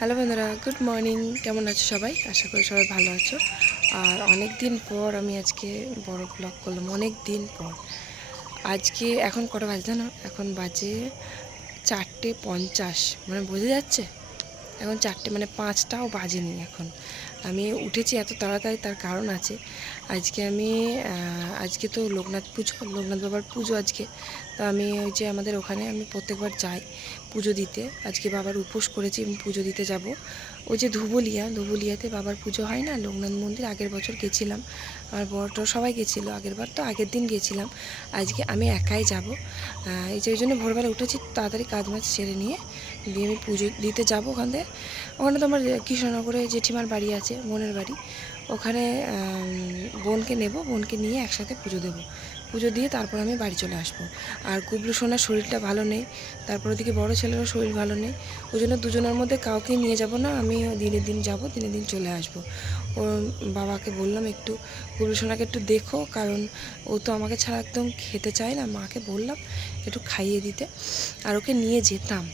Hello বন্ধুরা, good morning. কেমন আছো সবাই? আশা করি সবাই ভালো আছো। আর অনেক দিন পর আমি আজকে বড় ব্লগ করলাম, অনেক দিন পর। আজকে এখন কটা বাজে জানো? এখন বাজে 4:50, মানে বোঝা যাচ্ছে এখন 4টে, মানে 5টাও বাজেনি এখন। আমি উঠেছি এত তাড়াতাড়ি, তার কারণ আছে। আজকে তো লোকনাথ পুজো, লোকনাথ বাবার পুজো আজকে। তো আমি ওই যে আমাদের ওখানে আমি প্রত্যেকবার যাই পুজো দিতে। আজকে বাবার উপোস করেছি, আমি পুজো দিতে যাব। ওই যে ধুবুলিয়াতে বাবার পুজো হয় না, লোকনাথ মন্দির। আগের বছর গেছিলাম, আমার বড়টা সবাই গেছিলো। আগেরবার তো আগের দিন গেছিলাম, আজকে আমি একাই যাব। এই যে ওই জন্য ভোরবেলা উঠেছি, তাড়াতাড়ি কাজ মাছ সেরে নিয়ে দিয়ে আমি পুজো দিতে যাব। ওখানে তো আমার কৃষ্ণনগরে জেঠিমার বাড়ি আছে, বোনের বাড়ি। ওখানে বোনকে নেব, বোনকে নিয়ে একসাথে পুজো দেবো। পুজো দিয়ে তারপর আমি বাড়ি চলে আসবো। আর কুবলু সোনার শরীরটা ভালো নেই, তারপর ওদিকে বড়ো ছেলেরও শরীর ভালো নেই। ওই জন্য দুজনের মধ্যে কাউকে নিয়ে যাব না, আমি দিনের দিন যাব, দিনের দিন চলে আসবো। ওর বাবাকে বললাম একটু কুবলু সোনাকে একটু দেখো, কারণ ও তো আমাকে ছাড়া একদম খেতে চায় না। মাকে বললাম একটু খাইয়ে দিতে, আর ওকে নিয়ে যেতাম,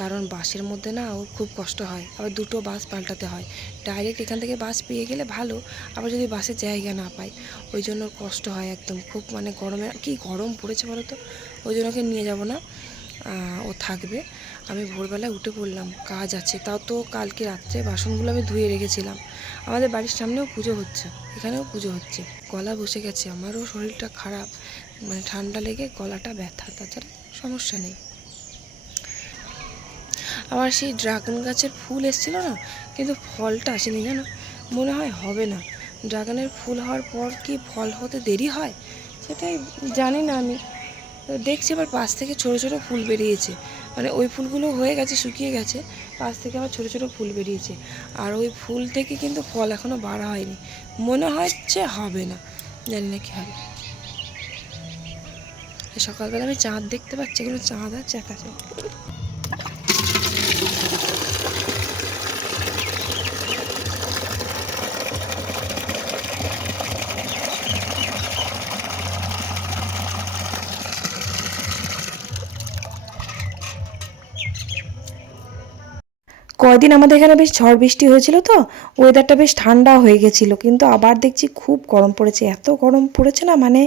কারণ বাসের মধ্যে না ওর খুব কষ্ট হয়। আবার দুটো বাস পাল্টাতে হয়। ডাইরেক্ট এখান থেকে বাস পেয়ে গেলে ভালো, আবার যদি বাসে জায়গা না পাই ওই জন্য কষ্ট হয় একদম। খুব মানে গরমে, কি গরম পড়েছে বলো তো, ওই জন্য ওকে নিয়ে যাব না, ও থাকবে। আমি ভোরবেলায় উঠে পড়লাম, কাজ আছে। তাও তো কালকে রাত্রে বাসনগুলো আমি ধুয়ে রেখেছিলাম। আমাদের বাড়ির সামনেও পুজো হচ্ছে, এখানেও পুজো হচ্ছে। গলা বসে গেছে, আমারও শরীরটা খারাপ, মানে ঠান্ডা লেগে গলাটা ব্যথা, তাছাড়া সমস্যা নেই। আমার সেই ড্রাগন গাছের ফুল এসেছিলো না, কিন্তু ফলটা আসেনি জানো। মনে হয় হবে না। ড্রাগনের ফুল হওয়ার পর কি ফল হতে দেরি হয় সেটাই জানি না আমি। তো দেখছি আবার পাশ থেকে ছোটো ছোটো ফুল বেরিয়েছে, মানে ওই ফুলগুলো হয়ে গেছে, শুকিয়ে গেছে, পাশ থেকে আবার ছোটো ছোটো ফুল বেরিয়েছে। আর ওই ফুল থেকে কিন্তু ফল এখনও বাড়া হয়নি, মনে হচ্ছে হবে না, জানি না কী হবে। সকালবেলা আমি চাঁদ দেখতে পাচ্ছি, এগুলো চাঁদ আর চাকাছে। কয়দিন আমাদের এখানে বেশ ঝড় বৃষ্টি হয়েছিল, তো ওয়েদারটা বেশ ঠান্ডা হয়ে গেছিলো। কিন্তু আবার দেখছি খুব গরম পড়েছে, এত গরম পড়েছে না, মানে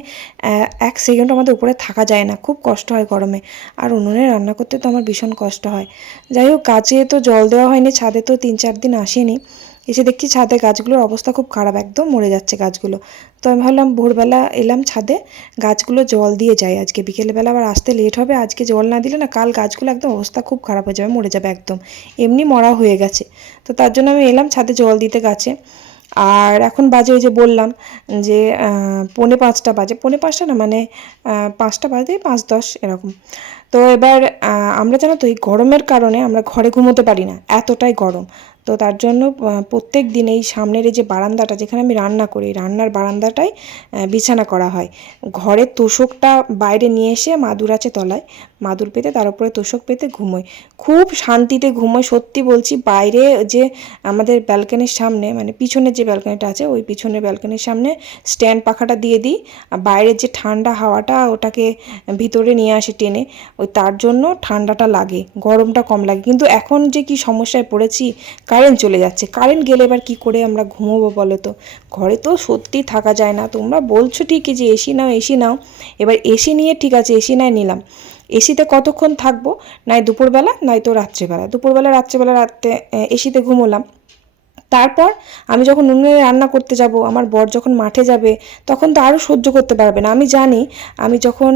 1 সেকেন্ড আমাদের উপরে থাকা যায় না, খুব কষ্ট হয় গরমে। আর উনুনে রান্না করতে তো আমার ভীষণ কষ্ট হয়। যাই হোক, গাছে তো জল দেওয়া হয়নি, ছাদে তো 3-4 দিন আসেনি। এসে দেখছি ছাদে গাছগুলোর অবস্থা খুব খারাপ, একদম মরে যাচ্ছে গাছগুলো। তো আমি ভাবলাম ভোরবেলা এলাম ছাদে, গাছগুলো জল দিয়ে যাই। আজকে বিকেলবেলা আবার আসতে লেট হবে, আজকে জল না দিলে না কাল গাছগুলো একদম অবস্থা খুব খারাপ হয়ে যাবে, মরে যাবে একদম, এমনি মরা হয়ে গেছে। তো তার জন্য আমি এলাম ছাদে জল দিতে গাছে। আর এখন বাজে, ওই যে বললাম যে 4:45 বাজে, 4:45 না, মানে 5টা বাজে, 5:10 এরকম। তো এবার আমরা জানো তো এই গরমের কারণে আমরা ঘরে ঘুমোতে পারি না, এতটাই গরম। তো তার জন্য প্রত্যেক দিন এই সামনের এই যে বারান্দাটা, যেখানে আমি রান্না করি, রান্নার বারান্দাটায় বিছানা করা হয়। ঘরের তোষকটা বাইরে নিয়ে এসে মাদুর আছে তলায়, মাদুর পেতে তার উপরে তোষক পেতে ঘুমোই, খুব শান্তিতে ঘুমোই। সত্যি বলছি, বাইরে যে আমাদের ব্যালকনির সামনে, মানে পিছনের যে ব্যালকনিটা আছে, ওই পিছনের ব্যালকনির সামনে স্ট্যান্ড পাখাটা দিয়ে দিই, আর বাইরের যে ঠান্ডা হাওয়াটা ওটাকে ভিতরে নিয়ে আসে টেনে, ওই তার জন্য ঠান্ডাটা লাগে, গরমটা কম লাগে। কিন্তু এখন যে কি সমস্যায় পড়েছি, কারেন্ট চলে যাচ্ছে। কারেন্ট গেলে এবার কি করে আমরা ঘুমোবো বলো তো? ঘরে তো সত্যি থাকা যায় না। তোমরা বলছো ঠিকই যে এসি নাও, এসি নাও। এবার এসি নিয়ে ঠিক আছে, এসি নাই নিলাম, এসিতে কতক্ষণ থাকবো? নাই দুপুরবেলা, নাই তো রাত্রেবেলা। দুপুরবেলা রাত্রেবেলা রাতে এসিতে ঘুমোলাম। তারপর আমি যখন উনুনে রান্না করতে যাব, আমার বর যখন মাঠে যাবে, তখন তো আরও সহ্য করতে পারবে না। আমি জানি, আমি যখন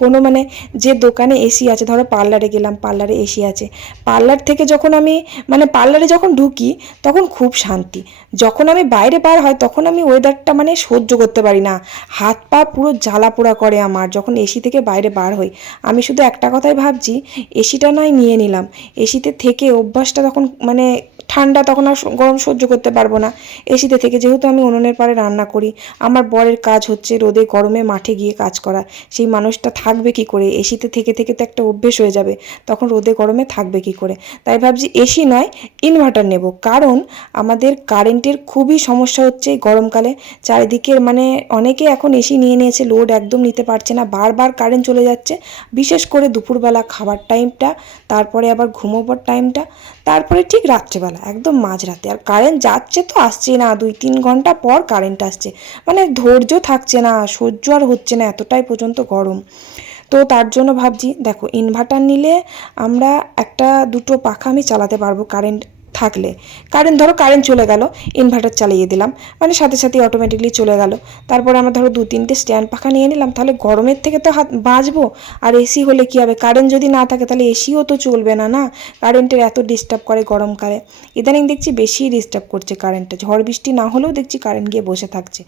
কোনো মানে যে দোকানে এসি আছে, ধরো পার্লারে গেলাম, পার্লারে এসি আছে, পার্লার থেকে যখন আমি মানে পার্লারে যখন ঢুকি তখন খুব শান্তি। যখন আমি বাইরে বার হয় তখন আমি ওয়েদারটা মানে সহ্য করতে পারি না, হাত পা পুরো জ্বালা পোড়া করে আমার যখন এসি থেকে বাইরে বার হই। আমি শুধু একটা কথাই ভাবছি, এসিটা নয় নিয়ে নিলাম, এসিতে থেকে অভ্যাসটা তখন মানে ঠান্ডা, তখন আর গরম সহ্য করতে পারবো না এসিতে থেকে। যেহেতু আমি উনুনের পাড়ে রান্না করি, আমার বরের কাজ হচ্ছে রোদে গরমে মাঠে গিয়ে কাজ করা, সেই মানুষটা থাকবে কি করে? এসিতে থেকে থেকে তো একটা অভ্যেস হয়ে যাবে, তখন রোদে গরমে থাকবে কি করে? তাই ভাবছি এসি নয় ইনভার্টার নেব, কারণ আমাদের কারেন্টের খুবই সমস্যা হচ্ছে এই গরমকালে। চারিদিকের মানে অনেকে এখন এসি নিয়ে নিয়েছে, লোড একদম নিতে পারছে না, বারবার কারেন্ট চলে যাচ্ছে, বিশেষ করে দুপুরবেলা খাবার টাইমটা, তারপরে আবার ঘুমোবার টাইমটা, তারপরে ঠিক রাত্রেবেলা একদম মাঝরাতে। আর কারেন্ট যাচ্ছে তো আসছে না, 2-3 ঘন্টা পর কারেন্ট আসছে, মানে ধৈর্য থাকছে না, সহ্য আর হচ্ছে না, এতটাই পর্যন্ত গরম। তো তার জন্য ভাবছি, দেখো ইনভার্টার নিলে আমরা একটা দুটো পাখা আমি চালাতে পারবো কারেন্ট থাকলে। ধরো কারেন্ট চলে গেল, ইনভার্টার চালিয়ে দিলাম, মানে সাথে সাথে অটোমেটিকলি চলে গেল। তারপরে আমরা ধরো 2-3টে স্ট্যান্ড পাখা নিয়ে নিলাম, তাহলে গরমের থেকে তো বাঁচবো। আর এসি হলে কী হবে, কারেন্ট যদি না থাকে তাহলে এসিও তো চলবে না, না? কারেন্টের এত ডিস্টার্ব করে গরমকালে, ইদানিং দেখছি বেশি ডিস্টার্ব করছে কারেন্টটা, ঝড় বৃষ্টি না হলেও দেখছি কারেন্ট গিয়ে বসে থাকছে।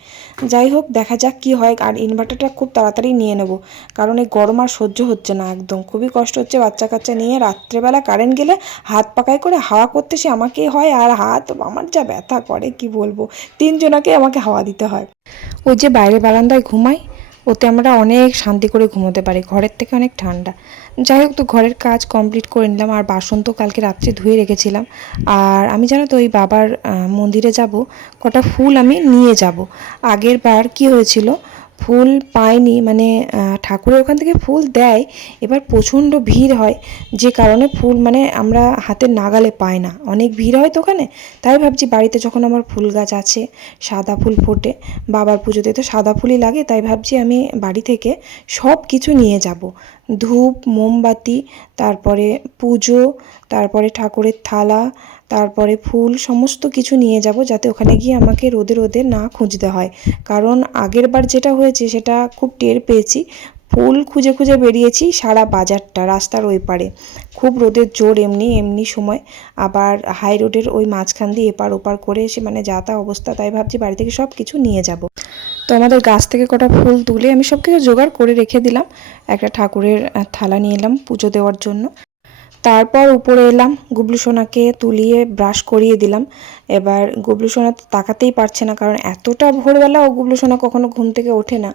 যাই হোক, দেখা যাক কী হয়। আর ইনভার্টারটা খুব তাড়াতাড়ি নিয়ে নেবো, কারণ এই গরম আর সহ্য হচ্ছে না, একদম খুবই কষ্ট হচ্ছে। বাচ্চা কাচ্চা নিয়ে রাত্রেবেলা কারেন্ট গেলে হাত পাকায় করে হাওয়া করতে সে আমাকে হয়, আর হাত আমার যা ব্যথা করে কি বলবো, 3জনাকে আমাকে হাওয়া দিতে হয়। ওই যে বাইরে বারান্দায় ঘুমাই, ওতে আমরা অনেক শান্তি করে ঘুমোতে পারি, ঘরের থেকে অনেক ঠান্ডা। যাই হোক, তো ঘরের কাজ কমপ্লিট করে নিলাম, আর বাসন তো কালকে রাত্রে ধুয়ে রেখেছিলাম। আর আমি জানো তো ওই বাবার মন্দিরে যাব, কটা ফুল আমি নিয়ে যাব। আগের বার কী হয়েছিল, ফুল পাইনি, মানে ঠাকুরের ওখান থেকে ফুল দেয়, এবার প্রচণ্ড ভিড় হয়, যে কারণে ফুল মানে আমরা হাতের নাগালে পাই না, অনেক ভিড় হয় তো ওখানে। তাই ভাবছি বাড়িতে যখন আমার ফুল গাছ আছে, সাদা ফুল ফোটে, বাবার পুজোতে তো সাদা ফুলই লাগে, তাই ভাবছি আমি বাড়ি থেকে সব কিছু নিয়ে যাব, ধূপ মোমবাতি, তারপরে পুজো, তারপরে ঠাকুরের থালা, তারপরে ফুল, সমস্ত কিছু নিয়ে যাব, যাতে ওখানে গিয়ে আমাকে রোদে রোদে না খুঁজতে হয়। কারণ আগের বার যেটা হয়েছে সেটা খুব টের পেয়েছি, ফুল খুঁজে খুঁজে বেরিয়েছি সারা বাজারটা রাস্তার ওই পারে, খুব রোদের জোর এমনি এমনি সময়, আবার হাই রোডের ওই মাঝখান দিয়ে এপার ওপার করে এসে মানে যা তা অবস্থা। তাই ভাবছি বাড়ি থেকে সব কিছু নিয়ে যাব। তো আমাদের গাছ থেকে কটা ফুল তুলে আমি সব কিছু জোগাড় করে রেখে দিলাম, একটা ঠাকুরের থালা নিয়ে এলাম পুজো দেওয়ার জন্য। তারপর উপরে এলাম, গুবলু সোনাকে তুলিয়ে ব্রাশ করিয়ে দিলাম। এবার গুবলু সোনা তাকাতেই পারছে না, কারণ এতটা ভোরবেলা ও গুবলু সোনা কখনো ঘুম থেকে ওঠে না।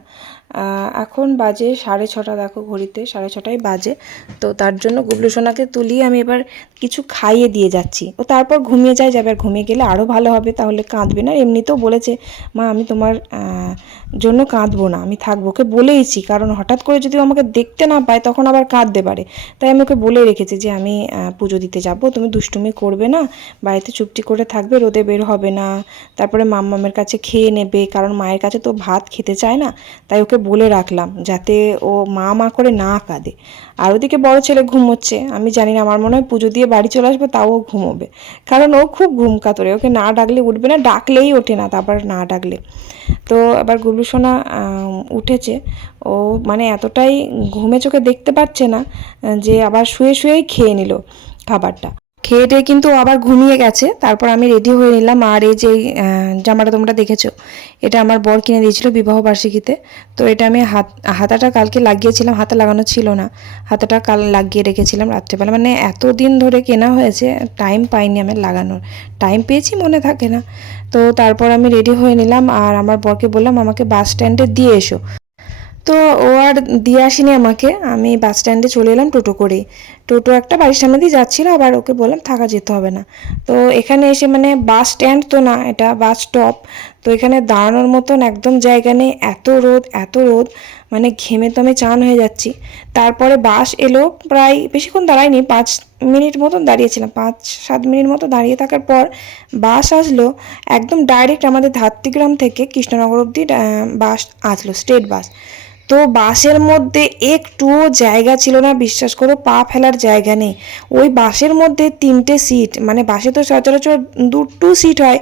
এখন বাজে 6:30, দেখো ঘড়িতে 6:30 বাজে। তো তার জন্য গুবলু সোনাকে তুলিয়ে আমি এবার কিছু খাইয়ে দিয়ে যাচ্ছি, ও তারপর ঘুমিয়ে যাবে, আর ঘুমিয়ে গেলে আরও ভালো হবে, তাহলে কাঁদবে না। এমনিতেও বলেছে, মা আমি তোমার জন্য কাঁদবো না, আমি থাকবো, ওকে বলেইছি, কারণ হঠাৎ করে যদি আমাকে দেখতে না পায় তখন আবার কাঁদতে পারে। তাই আমি ওকে বলে রেখেছি যে আমি পুজো দিতে যাব, তুমি দুষ্টুমি করবে না, বাড়িতে চুপটি করে থাকবে, রোদে বের হবে না, তারপরে মাম্মামের কাছে খেয়ে নেবে, কারণ মায়ের কাছে তো ভাত খেতে চায় না। তাই ওকে বলে রাখলাম যাতে ও মা মা করে না কাঁদে। আর ওদিকে বড় ছেলে ঘুমোচ্ছে, আমি জানি না, আমার মনে হয় পুজো দিয়ে বাড়ি চলে আসবো তাও ও ঘুমোবে, কারণ ও খুব ঘুম কাতরে, ওকে না ডাকলে উঠবে না, ডাকলেই ওঠে না, তারপর না ডাকলে। তো এবার গুবলু সোনা উঠেছে, ও মানে এতটাই ঘুমে চোখে দেখতে পাচ্ছে না যে আবার শুয়ে শুয়েই খেয়ে নিল খাবারটা। খেয়ে টেয়ে কিন্তু আবার ঘুমিয়ে গেছে। তারপর আমি রেডি হয়ে নিলাম, আর এই যে জামাটা তোমরা দেখেছো, এটা আমার বর কিনে দিয়েছিল বিবাহবার্ষিকীতে। তো এটা আমি হাতাটা কালকে লাগিয়েছিলাম, হাতা লাগানো ছিল না, হাতাটা কাল লাগিয়ে রেখেছিলাম রাত্রেবেলা, মানে এতদিন ধরে কেনা হয়েছে, টাইম পাইনি আমি লাগানোর, টাইম পেয়েছি মনে থাকে না। তো তারপর আমি রেডি হয়ে নিলাম, আর আমার বরকে বললাম আমাকে বাস স্ট্যান্ডে দিয়ে এসো। তো ও আর দিয়ে আসেনি আমাকে, আমি বাস স্ট্যান্ডে চলে এলাম টোটো করে। টোটো একটা বাড়ির সামনে দিয়ে যাচ্ছিলো, আবার ওকে বললাম থাকা যেতে হবে না। তো এখানে এসে মানে বাস স্ট্যান্ড তো না, এটা বাস স্টপ। তো এখানে দাঁড়ানোর মতন একদম জায়গা নেই, এত রোদ এত রোদ, মানে ঘেমে তো আমি চান হয়ে যাচ্ছি। তারপরে বাস এলো, প্রায় বেশিক্ষণ দাঁড়ায়নি, 5 মিনিট মতন দাঁড়িয়েছিলাম, 5-7 মিনিট মতো দাঁড়িয়ে থাকার পর বাস আসলো, একদম ডাইরেক্ট আমাদের ধাত্রীগ্রাম থেকে কৃষ্ণনগর অবধি বাস আসলো, স্টেট বাস। তো বাসের মধ্যে একটুও জায়গা ছিল না, বিশ্বাস করো, পা ফেলার জায়গা নেই। ওই বাসের মধ্যে 3টে সিট, মানে বাসে তো সচরাচর 2 সিট হয়,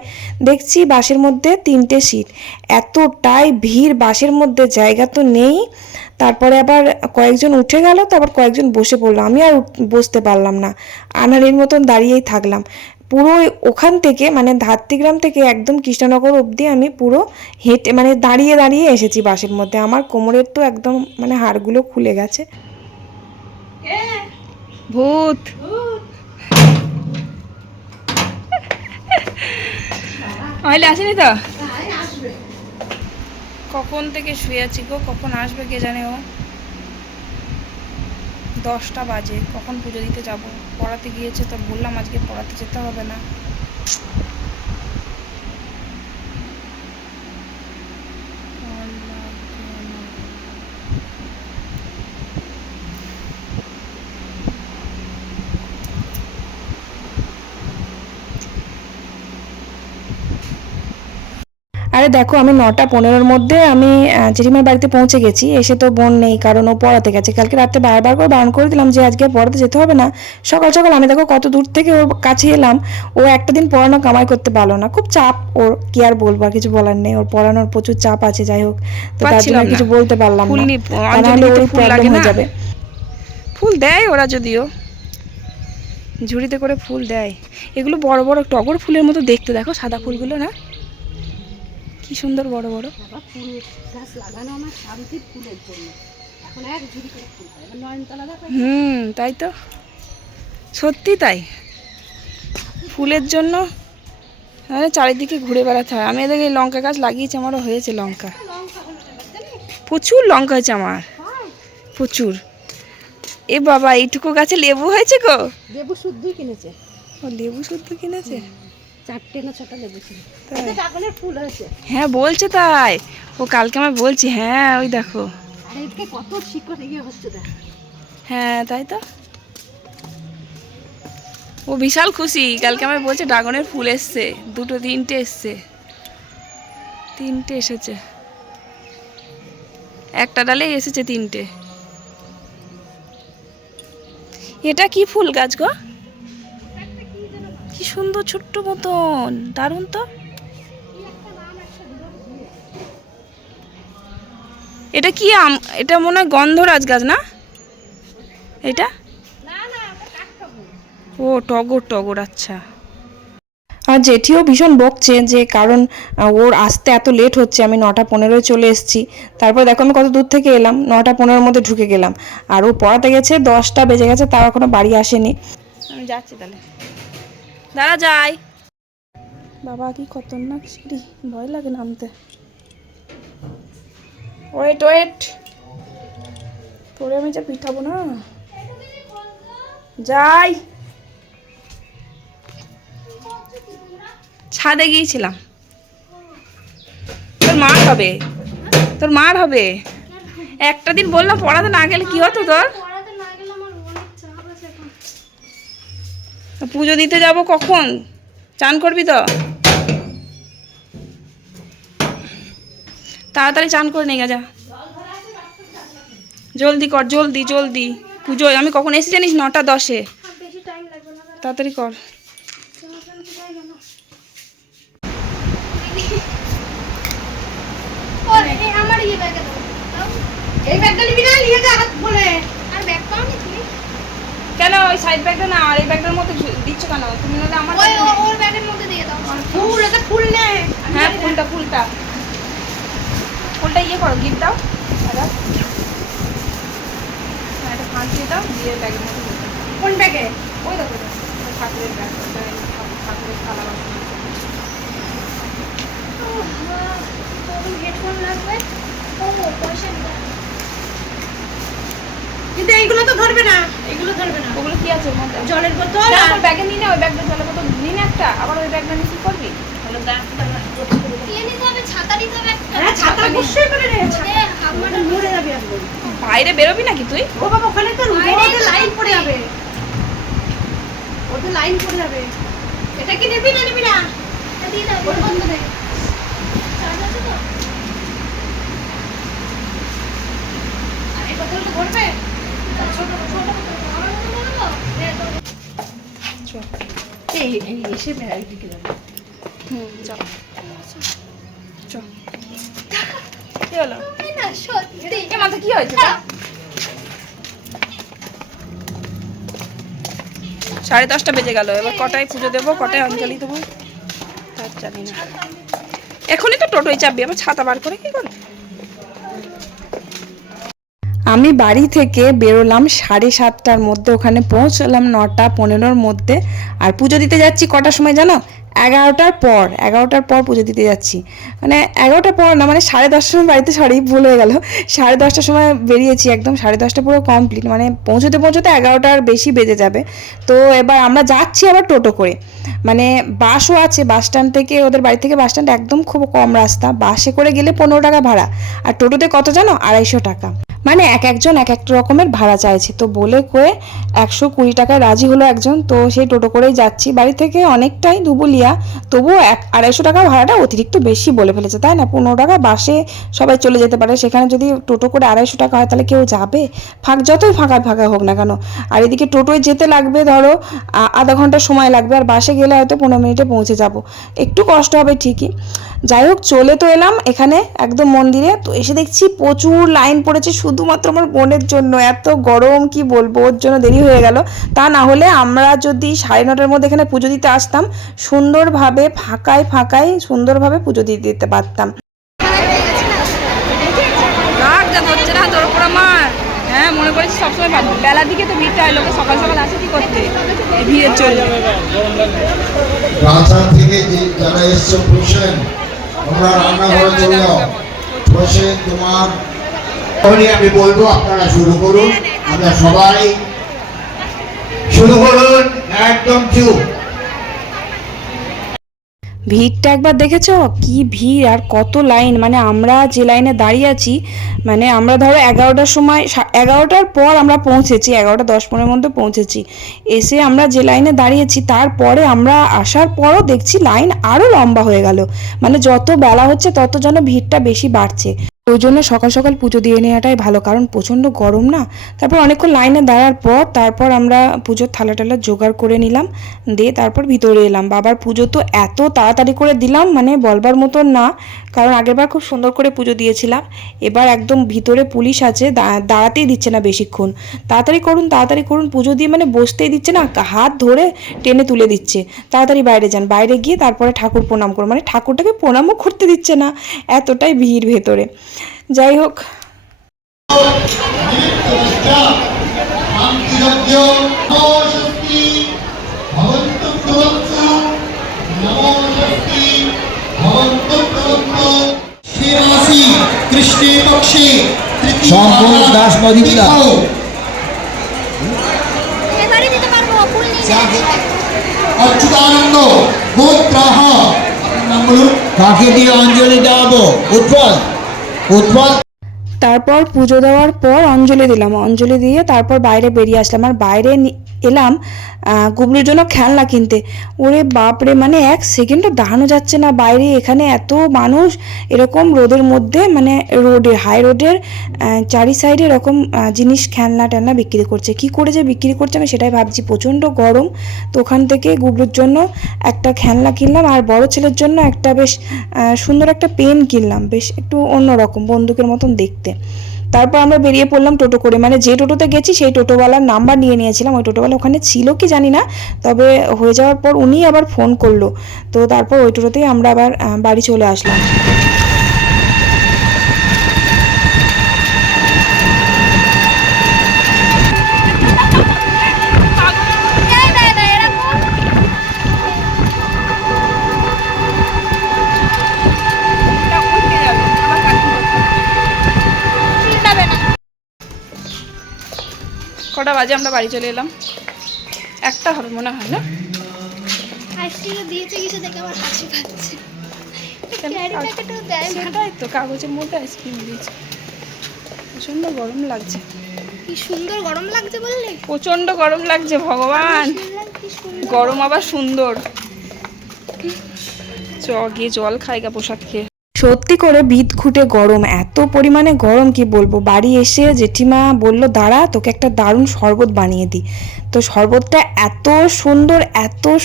দেখছি বাসের মধ্যে 3টে সিট, এতটাই ভিড় বাসের মধ্যে, জায়গা তো নেই। তারপরে আবার কয়েকজন উঠে গেল, তারপর কয়েকজন বসে পড়লো, আমি আর বসতে পারলাম না, আনাড়ির মতন দাঁড়িয়েই থাকলাম। পুরো ওখান থেকে মানে ধাত্রীগ্রাম থেকে একদম কৃষ্ণনগর অবধি আমি পুরো হেঁটে মানে দাঁড়িয়ে দাঁড়িয়ে এসেছি বাসের মধ্যে, আমার কোমরের তো একদম মানে হাড়গুলো খুলে গেছে। ভূত হইলে আসেনি তো? কখন থেকে শুয়ে আছি গো, কখন আসবে কে জানে। ও 10টা বাজে, কখন পুজো দিতে যাব? পড়াতে গিয়েছে তো, বললাম আজকে পড়াতে যেতে হবে না। আরে দেখো, আমি 9টা 15-র মধ্যে আমি জেঠিমার বাড়িতে পৌঁছে গেছি। এসে তো বোন নেই, কারণ ও পড়াতে গেছে। কালকে রাতে বারবার করে বারণ করে দিলাম যে আজকে পড়াতে যেতে হবে না। সকাল সকাল আমি দেখো কত দূর থেকে ওর কাছে এলাম। ও একটা দিন পড়ানো কামাই করতে পারলো না, খুব চাপ ওর, কি আর বলবো, আর কিছু বলার নেই। ওর পড়ানোর প্রচুর চাপ আছে, যাই হোক। তো তার জন্য কিছু বলতে পারলাম না, তা নাহলে ওরই প্রবলেম হয়ে যাবে। ফুল দেয় ওরা, যদিও ঝুড়িতে করে ফুল দেয়। এগুলো বড় বড় টগর ফুলের মতো দেখতে, দেখো সাদা ফুলগুলো না, কি সুন্দর বড় বড়। ফুল গাছ লাগানো আমার শান্তির ফুলের জন্য, এখন এক ঝুড়ি করে ফুল হয়। এবার নয়নতলা দেখো। তাই তো, সত্যি তাই। ফুলের জন্য চারিদিকে ঘুরে বেড়াতে হয়। আমি এদিকে লঙ্কা গাছ লাগিয়েছি, আমারও হয়েছে লঙ্কা, প্রচুর লঙ্কা হয়েছে আমার, প্রচুর। এ বাবা, এইটুকু গাছে লেবু হয়েছে গো। লেবু শুদ্ধই কিনেছে। ও লেবু শুদ্ধ কিনেছে? 4টে না 6টা লেবু ছিল। ড্রাগনের ফুল হয়েছে। হ্যাঁ বলছে তাই, ও কালকে আমায় বলছি। হ্যাঁ ওই দেখো, আর এদিকে কত শিকড় ইয়ে হচ্ছে দেখ। হ্যাঁ তাই তো, ও বিশাল খুশি। কালকে আমায় বলছে ড্রাগনের ফুল এসছে, 2-3টে এসছে, 3টে এসেছে, একটা ডালেই এসেছে 3টে। এটা কি ফুল গাছ গো? কি সুন্দর ছোট্ট মতন, দারুণ তো। এটা কি আম? এটা মনে হয় গন্ধরাজ গাছ না এটা? ও টগর, টগর, আচ্ছা। আর জেঠিও ভীষণ বকছে যে কারণ ওর আসতে এত লেট হচ্ছে। আমি 9টা 15-এ চলে এসেছি, তারপর দেখো আমি কত দূর থেকে এলাম, 9টা 15-এর মধ্যে ঢুকে গেলাম। আর ও পড়াতে গেছে, 10টা বেজে গেছে, তাও এখনো বাড়ি আসেনি। আমি যাচ্ছি তাহলে, দাঁড়া যাই। বাবা কি খতরনাক সিঁড়ি, ভয় লাগে নামতে। ওয়েট ওয়েট, পরে আমি যা পিঠাবো না। যাই, ছাদে গিয়েছিলাম। তোর মার হবে, তোর মার হবে। একটা দিন বললাম পড়াতে না গেলে কি হতো তোর? পুজো দিতে যাব কখন? চান করবি তো? তাড়াতাড়ি চান করে নিয়ে যা, জলদি কর, জলদি জলদি। পুজো আমি কখন এসে জানিস? 9টা 10-এ। তাড়াতাড়ি কর। কেন ওই সাইড ব্যাগটা না, আর এই ব্যাগটার মধ্যে দিচ্ছ কেন তুমি? নাহলে আমার ওর ব্যাগের মধ্যে দিয়ে দাও। ফুল, এটা ফুল নে। হ্যাঁ ফুলটা ফুলটা ফুলটা ইয়ে করো, গিফট দাও। একটা ফাঁস দিয়ে দাও, দিয়ে ব্যাগের মধ্যে। কোন ব্যাগে? ওই দেখো ঠাকুরের ব্যাগ, ঠাকুরের থালা বাসন। হেডফোন লাগবে। ও পয়সা দিতে। কিন্তু এইগুলো তো ধরবে না, এগুলো ধরবে না। ওগুলো কি আছে ওর মধ্যে? জলের বোতল আর ব্যাগে নিয়ে নে, ওই ব্যাগটা জলের বোতল নিয়ে নে একটা। আবার ওই ব্যাগটা নিয়ে কি করবি? হলো ব্যাগটা নিয়ে নিতে হবে, ছাতা নিতে হবে একটা। হ্যাঁ ছাতা অবশ্যই করে নে। আমাদের মরে যাবে একদম। বাইরে বেরোবি নাকি তুই? ও বাবা, ওখানে তো রোদে লাইন পড়ে যাবে, ওতে লাইন পড়ে যাবে। এটা কি নেবি না নিবি না? এটা দিয়ে দাও, ওর বন্ধ দে। চার্জ আছে তো? আর এই বোতলটা ভরবে? ছোট ছোট আমার মতো বলো তো। চল এই এসে বেড়াই দিকে যাবে। চল চল। কি হলো? না সত্যি এ মাথা কি হয়েছে? 10:30 বেজে গেল। এবার কটায় পুজো দেবো, কটায় অঞ্জলি দেবো তার জানি না। এখনই তো টোটোয় চাপবি, আবার ছাতা বার করে কি করবি? আমি বাড়ি থেকে বেরোলাম 7:30টার মধ্যে, ওখানে পৌঁছলাম 9টা 15-এর মধ্যে। আর পুজো দিতে যাচ্ছি কটার সময় জানো? 11টার পর পুজো দিতে যাচ্ছি। মানে 11টার পর না, মানে 10:30টার সময় বাড়িতে, সরি ভুল হয়ে গেল, 10:30টার সময় বেরিয়েছি, একদম 10:30টা পুরো কমপ্লিট, মানে পৌঁছতে 11টার বেশি বেজে যাবে। তো এবার আমরা যাচ্ছি আবার টোটো করে, মানে বাসও আছে, বাস স্ট্যান্ড থেকে, ওদের বাড়ি থেকে বাস স্ট্যান্ড একদম খুব কম রাস্তা, বাসে করে গেলে 15 টাকা ভাড়া, আর টোটোতে কত জানো, 250 টাকা। মানে একজন এক একটা রকমের ভাড়া চাইছে, তো বলে কয়ে 120 টাকায় রাজি হলো একজন, তো সেই টোটো করেই যাচ্ছি। বাড়ি থেকে অনেকটাই দুবুলিয়া, তবুও 250 টাকা ভাড়াটা অতিরিক্ত বেশি বলে ফেলেছে, তাই না? 15 টাকা বাসে সবাই চলে যেতে পারে, সেখানে যদি টোটো করে 250 টাকা হয় তাহলে কেউ যাবে? যতই ফাঁকা ফাঁকা হোক না কেন। আর এদিকে টোটোয় যেতে লাগবে ধরো আধা ঘন্টা সময় লাগবে, আর বাসে গেলে হয়তো 15 মিনিটে পৌঁছে যাব, একটু কষ্ট হবে ঠিকই। যাই হোক, চলে তো এলাম এখানে একদম মন্দিরে, তো এসে দেখছি প্রচুর লাইন পড়েছে শুধুমাত্র আমার বোনের জন্য। এত গরম কি বলবো, ওর জন্য দেরি হয়ে গেল। তা না হলে আমরা যদি 9:30টার মধ্যে এখানে পুজো দিতে আসতাম, সুন্দরভাবে ফাঁকায় সুন্দরভাবে পুজো দিতে পারতাম। হ্যাঁ, মনে করেছি সবসময় বেলার দিকে তো ভিড়টা হয়, লোকে সকাল সকাল আসে কি করতে, ভিড়ের চলে যাবে। রাজধানী থেকে যে যারা এসছো বসেন, তোমরা রান্নাঘরে চলে যাও, বসে তোমার আমি বলবো আপনারা শুরু করুন, আমরা সবাই শুরু করুন, একদম চুপ। ভিড়টা একবার দেখেছো কি ভিড়, আর কত লাইন, মানে আমরা যে লাইনে দাঁড়িয়ে আছি, মানে আমরা ধরো 11টার সময়, 11টার পর আমরা পৌঁছেছি, 11:10-15 মধ্যে পৌঁছেছি, এসে আমরা যে লাইনে দাঁড়িয়েছি তারপরে আমরা আসার পরও দেখছি লাইন আরও লম্বা হয়ে গেল, মানে যত বেলা হচ্ছে তত যেন ভিড়টা বেশি বাড়ছে। ওই জন্য সকাল সকাল পুজো দিয়ে নেওয়াটাই ভালো, কারণ প্রচণ্ড গরম না। তারপর অনেকক্ষণ লাইনে দাঁড়ার পর তারপর আমরা পুজোর থালা টালা জোগাড় করে নিলাম, দিয়ে তারপর ভিতরে এলাম। বাবার পুজো তো এত তাড়াতাড়ি করে দিলাম, মানে বলবার মতন না, কারণ আগেরবার খুব সুন্দর করে পুজো দিয়েছিলাম, এবার একদম ভিতরে পুলিশ আছে, দাঁড়াতেই দিচ্ছে না বেশিক্ষণ, তাড়াতাড়ি করুন পুজো দিয়ে, মানে বসতেই দিচ্ছে না, হাত ধরে টেনে তুলে দিচ্ছে, তাড়াতাড়ি বাইরে যান, বাইরে গিয়ে তারপরে ঠাকুর প্রণাম করুন, মানে ঠাকুরটাকে প্রণামও করতে দিচ্ছে না, এতটাই ভিড় ভেতরে। যাই হোক, কৃষ্ণে পক্ষে সম্পূর্ণ দাস মদিনা অচ্যুতানন্দ গোত্রাহ কাকে দিয়ে অঞ্জলি দেওয়াবো? উৎপল। তারপর পুজো দেওয়ার পর অঞ্জলি দিলাম, অঞ্জলি দিয়ে তারপর বাইরে বেরিয়ে আসলাম, আর বাইরে এলাম গুবলুর জন্য খেলনা কিনতে। ওরে বাপরে, মানে 1 সেকেন্ডও দাঁড়ানো যাচ্ছে না বাইরে, এখানে এত মানুষ, এরকম রোদের মধ্যে, মানে রোডের, হাই রোডের চারি সাইডে এরকম জিনিস খেলনা টেলনা বিক্রি করছে, কি করে যে বিক্রি করছে আমি সেটাই ভাবছি, প্রচণ্ড গরম। তো ওখান থেকে গুবলুর জন্য একটা খেলনা কিনলাম, আর বড় ছেলের জন্য একটা বেশ সুন্দর একটা পেন কিনলাম, বেশ একটু অন্যরকম বন্দুকের মতন দেখতে। তারপর আমরা বেরিয়ে পড়লাম টোটো করে, মানে যে টোটোতে গেছি সেই টোটোওয়ালার নাম্বার নিয়ে নিয়েছিলাম, ওই টোটোওয়ালা ওখানে ছিল কি জানি না, তবে হয়ে যাওয়ার পর উনি আবার ফোন করলো, তো তারপর ওই টোটোতেই আমরা আবার বাড়ি চলে আসলাম। কটা বাজে আমরা বাড়ি চলে এলাম, 1টা হবে মনে হয় না। আইসক্রিম দিয়েছে কিছু দেখে আমার হাসি পাচ্ছে। সেটাই তো, কাগজের মধ্যে আইসক্রিম দিয়েছে। প্রচণ্ড গরম লাগছে। কি সুন্দর গরম লাগছে বললে? প্রচণ্ড গরম লাগছে, ভগবান, গরম আবার সুন্দর। গিয়ে জল খাই গা প্রসাদ খেয়ে। সত্যি করে বিদ খুঁটে গরম, এত পরিমাণে গরম কি বলবো। বাড়ি এসে জেঠিমা বলল দাঁড়া তোকে একটা দারুণ শরবত বানিয়ে দিই, তো শরবতটা এত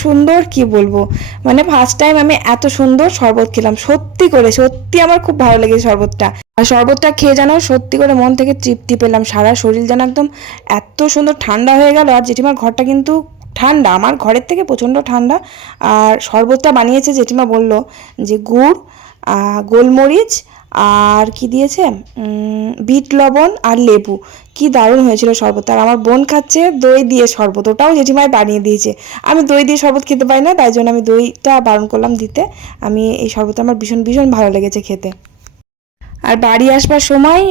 সুন্দর কি বলবো, মানে ফার্স্ট টাইম আমি এত সুন্দর শরবত খেলাম, সত্যি আমার খুব ভালো লেগেছে শরবতটা। আর শরবতটা খেয়ে যেন সত্যি করে মন থেকে তৃপ্তি পেলাম, সারা শরীর যেন একদম এত সুন্দর ঠান্ডা হয়ে গেল। আর জেঠিমার ঘরটা কিন্তু ঠান্ডা, আমার ঘরের থেকে প্রচণ্ড ঠান্ডা। আর শরবতটা বানিয়েছে জেঠিমা বলল যে গুড়, গোলমরিচ আর কি দিয়েছে, বিট লবণ আর লেবু। কি দারুণ হয়েছিল শরবত। আর আমার বোন খাচ্ছে দই দিয়ে শরবত, ওটাও জেঠিমায় বানিয়ে দিয়েছে। আমি দই দিয়ে শরবত খেতে পারি না, তাই জন্য আমি দইটা বারণ করলাম দিতে। আমি এই শরবত আমার ভীষণ ভীষণ ভালো লেগেছে খেতে। আর বাড়ি আসবার সময়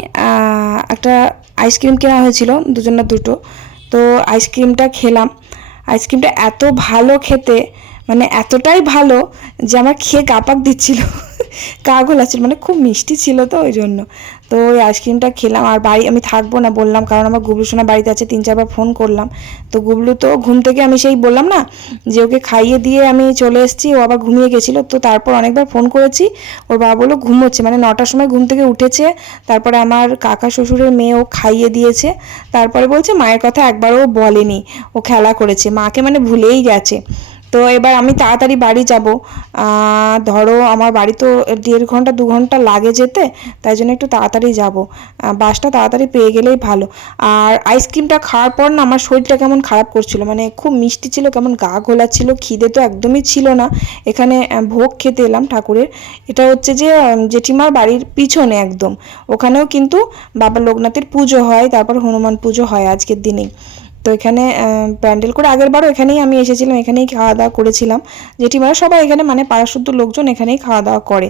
একটা আইসক্রিম কেনা হয়েছিল, দুজনের দুটো। তো আইসক্রিমটা খেলাম। আইসক্রিমটা এত ভালো খেতে, মানে এতটাই ভালো যে আমার খেয়ে গা পাক দিচ্ছিল, গা গোলাচ্ছিল, মানে খুব মিষ্টি ছিল তো ওই জন্য। তো ওই আইসক্রিমটা খেলাম। আর বাড়ি আমি থাকবো না বললাম, কারণ আমার গুবলু সোনা বাড়িতে আছে। 3-4বার ফোন করলাম, তো গুবলু তো ঘুম থেকে, আমি সেই বললাম না যে ওকে খাইয়ে দিয়ে আমি চলে এসেছি, ও আবার ঘুমিয়ে গেছিলো। তো তারপর অনেকবার ফোন করেছি, ওর বাবা বললো ঘুমোচ্ছে, মানে 9টার সময় ঘুম থেকে উঠেছে। তারপরে আমার কাকা শ্বশুরের মেয়ে ও খাইয়ে দিয়েছে। তারপরে বলছে মায়ের কথা একবারও বলেনি, ও খেলা করেছে, মাকে মানে ভুলেই গেছে। তো এবার আমি তাড়াতাড়ি বাড়ি যাব। ধরো আমার বাড়ি তো 1.5 ঘন্টা 2 ঘন্টা লাগে যেতে, তাই জন্য একটু তাড়াতাড়ি যাব। বাসটা তাড়াতাড়ি পেয়ে গেলেই ভালো। আর আইসক্রিমটা খাওয়ার পর না আমার শরীরটা কেমন খারাপ করছিল, মানে খুব মিষ্টি ছিল, কেমন গা ঘোলাচ্ছিল, খিদে তো একদমই ছিল না। এখানে ভোগ খেতে এলাম ঠাকুরের। এটা হচ্ছে যে জেঠিমার বাড়ির পিছনে একদম, ওখানেও কিন্তু বাবা লোকনাথের পুজো হয়, তারপর হনুমান পুজো হয় আজকের দিনেই। তো এখানে প্যান্ডেল করে, আগের বারও এখানেই আমি এসেছিলাম, এখানেই খাওয়া দাওয়া করেছিলাম। জেঠিমারা সবাই এখানে, মানে পাড়াশুদ্ধ লোকজন এখানেই খাওয়া দাওয়া করে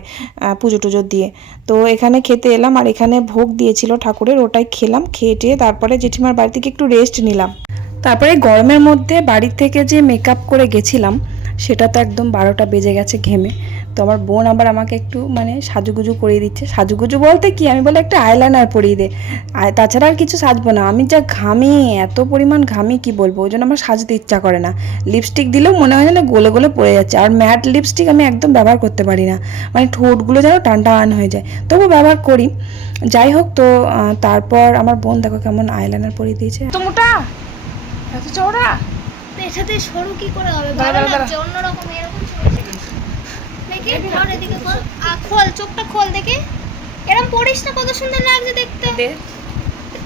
পুজো টুজো দিয়ে। তো এখানে খেতে এলাম, আর এখানে ভোগ দিয়েছিল ঠাকুরের, ওটাই খেলাম। খেয়ে টেয়ে তারপরে জেঠিমার বাড়ি থেকে একটু রেস্ট নিলাম। তারপরে গরমের মধ্যে বাড়ি থেকে যে মেকআপ করে গেছিলাম, সেটা তো একদম 12টা বেজে গেছে ঘেমে। তো আমার বোন আবার আমাকে একটু মানে সাজুগুজু করিয়ে দিচ্ছে। সাজুগুজু বলতে কি, আমি বলে একটা আইলাইনার পরিয়ে দে, আর তাছাড়া আর কিছু সাজবো না। আমি যা ঘামি, এত পরিমাণ ঘামি কি বলবো, ওই জন্য আমার সাজতে ইচ্ছা করে না। লিপস্টিক দিলেও মনে হয় যেন গলে গলে পড়ে যাচ্ছে। আর ম্যাট লিপস্টিক আমি একদম ব্যবহার করতে পারি না, মানে ঠোঁটগুলো যেন টান টান হয়ে যায়, তবু ব্যবহার করি। যাই হোক, তো তারপর আমার বোন দেখো কেমন আইলাইনার পরিয়ে দিয়েছে। তো মোটা, এত চওড়া, এটাতে সরু কি করে হবে? দাঁড়া, ভালো দাঁড়া। লাগছে অন্যরকম, এরকম সরু দেখি। ধর এদিকে খোল, খোল চোখটা খোল দেখি। এরকম পড়িস না, কত সুন্দর লাগছে দেখতে।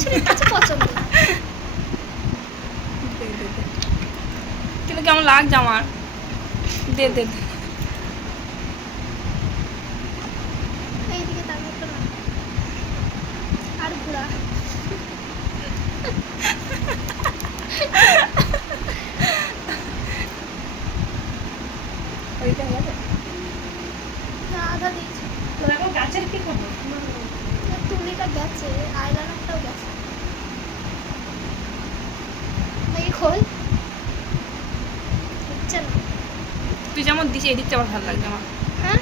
ছেলে কাছে পছন্দ। কিন্তু কেমন লাগছে আমার, দে দে দে। এইদিকে তাকাও তো না, আর ঘোরা। না, আধা দিয়েছি। এখন গাছের কি খবর? তুলিটা গেছে, আইলাইনারটাও গেছে। দেখি খোল। হচ্ছে না। তুই যেমন দিস এই দিকটা আমার ভালো লাগছে আমার। হ্যাঁ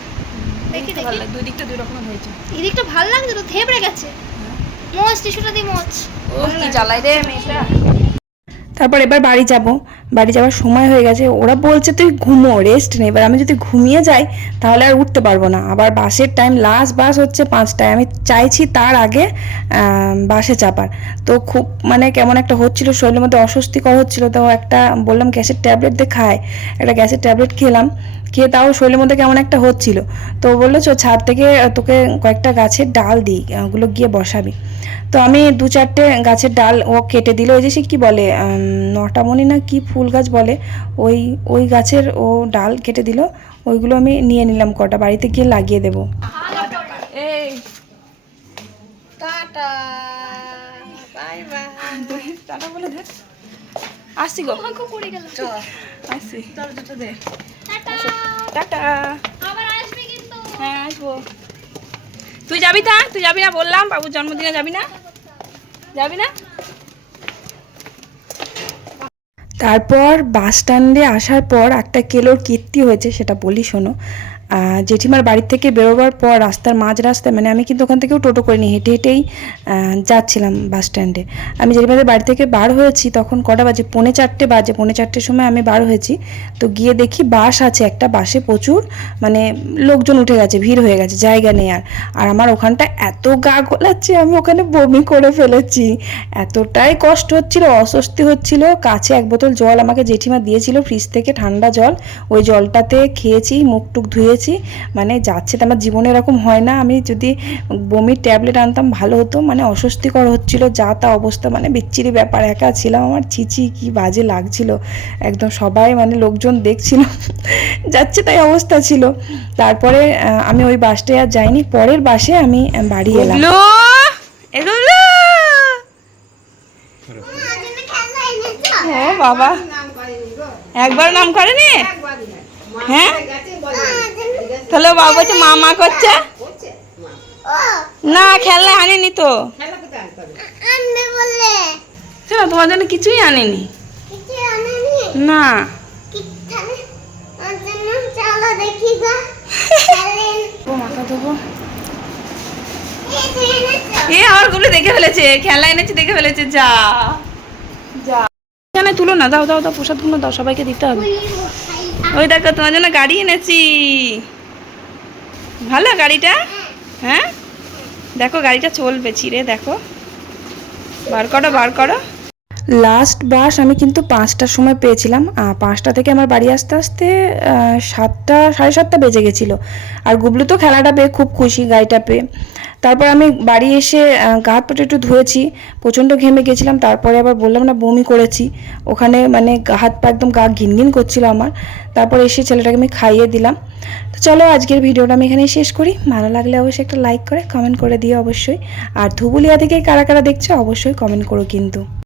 দেখি ভালো দেখি। লাগে, দুই দিকটা দুই রকম হয়েছে। এই দিকটা ভালো লাগছে তো, থেবড়ে গেছে। মোচ টিস্যুটা দি মোচ। ও কি জ্বালাই রে মেয়েটা। তারপর এবার বাড়ি যাব। বাড়ি যাওয়ার সময় হয়ে গেছে, ওরা বলছে তুই ঘুমো, রেস্ট নে। এবার আমি যদি ঘুমিয়ে যাই তাহলে আর উঠতে পারবো না। আবার বাসের টাইম, লাস্ট বাস হচ্ছে 5টায়, আমি চাইছি তার আগে বাসে চাপার। তো খুব মানে কেমন একটা হচ্ছিল, শরীরের মধ্যে অস্বস্তিকর হচ্ছিল। তো একটা বললাম গ্যাসের ট্যাবলেট দিয়ে খায়, একটা গ্যাসের ট্যাবলেট খেলাম, খেয়ে তাও শরীরের মধ্যে কেমন একটা হচ্ছিল। তো বললো চো ছাদ থেকে তোকে কয়েকটা গাছের ডাল দিই, ওগুলো গিয়ে বসাবি। তো আমি 2-4টে গাছের ডাল ও কেটে দিল। ওই যে সে কী বলে, নটামণি না কি ফুল গাছ বলে, ওই ওই গাছের ও ডাল কেটে দিল। ওইগুলো আমি নিয়ে নিলাম কটা, বাড়িতে গিয়ে লাগিয়ে দেবো। এই টাটা, বাই বাই। টাটা বলে দে, আসছি গো, আমাকে পড়ে গেল। আসছি, তোর দুটো দে। টাটা। টাটা। আবার আসবে কিন্তু। হ্যাঁ আসবো। তুই যাবি তা? তুই যাবি না বললাম, বাবুর জন্মদিনে যাবি না? যাবি না? তারপর বাস স্ট্যান্ডে আসার পর একটা কেলোর কীর্তি হয়েছে, সেটা বলি শোনো। জেঠিমার বাড়ি থেকে বেরোবার পর রাস্তার মাঝ রাস্তায়, মানে আমি কিন্তু ওখান থেকেও টোটো করিনি, হেঁটে হেঁটেই যাচ্ছিলাম বাস স্ট্যান্ডে। আমি জেঠিমাদের বাড়ি থেকে বার হয়েছি তখন কটা বাজে, 3:45 বাজে। 3:45 সময় আমি বার হয়েছি। তো গিয়ে দেখি বাস আছে একটা, বাসে প্রচুর মানে লোকজন উঠে গেছে, ভিড় হয়ে গেছে, জায়গা নেই আর। আর আমার ওখানটা এত গা গোলাচ্ছে, আমি ওখানে বমি করে ফেলেছি। এতটাই কষ্ট হচ্ছিল, অস্বস্তি হচ্ছিল। কাছে 1 বোতল জল আমাকে জেঠিমা দিয়েছিল ফ্রিজ থেকে, ঠান্ডা জল। ওই জলটাতে খেয়েছি, মুখ টুক ধুয়েছি। পড়েছি, মানে যাচ্ছে তো, আমার জীবনে এরকম হয় না। আমি যদি বমির ট্যাবলেট আনতাম ভালো হতো, মানে অস্বস্তিকর হচ্ছিল, যা তা অবস্থা, মানে বিচ্ছিরি ব্যাপার। একা ছিলাম, আমার ছিছি কি বাজে লাগছিল একদম, সবাই মানে লোকজন দেখছিল যাচ্ছে তাই অবস্থা ছিল। তারপরে আমি ওই বাসটায় আর যাইনি, পরের বাসে আমি বাড়ি এলাম। ও বাবা, একবার নাম করেনি? হ্যাঁ, তাহলে বাবা বলছে মা মা করছে না, খেলনা আনেনি তো, শোনো তোমার জন্য কিছুই আনেনি না। মাথা দেবো, এ আমার গুলো দেখে ফেলেছে, খেলা এনেছে দেখে ফেলেছে, যা যা এখানে তুলো না, দাও দাও দাও, প্রসাদগুলো দাও, সবাইকে দিতে হবে। ওই দেখো তোমার জন্য গাড়ি এনেছি, ভালো গাড়িটা, হ্যাঁ দেখো গাড়িটা চলবে, ছিঁড়ে দেখো, বার করো বার করো। লাস্ট বাস আমি কিন্তু 5টার সময় পেয়েছিলাম, 5টা থেকে আমার বাড়ি আসতে আসতে 7টা, 7:30 বেজে গেছিলো। আর গুবলু তো খেলাটা পেয়ে খুব খুশি, গাড়িটা পেয়ে। তারপর আমি বাড়ি এসে গা হাত পাটা একটু ধুয়েছি, প্রচণ্ড ঘেমে গেছিলাম। তারপরে আবার বললাম না বমি করেছি, ওখানে মানে হাত পা একদম গা ঘিনঘিন করছিল আমার। তারপর এসে ছেলেটাকে আমি খাইয়ে দিলাম। তো চলো আজকের ভিডিওটা আমি এখানেই শেষ করি। ভালো লাগলে অবশ্যই একটা লাইক করে কমেন্ট করে দিও অবশ্যই। আর ধুবুলিয়া থেকে কারা কারা দেখছো অবশ্যই কমেন্ট করো কিন্তু।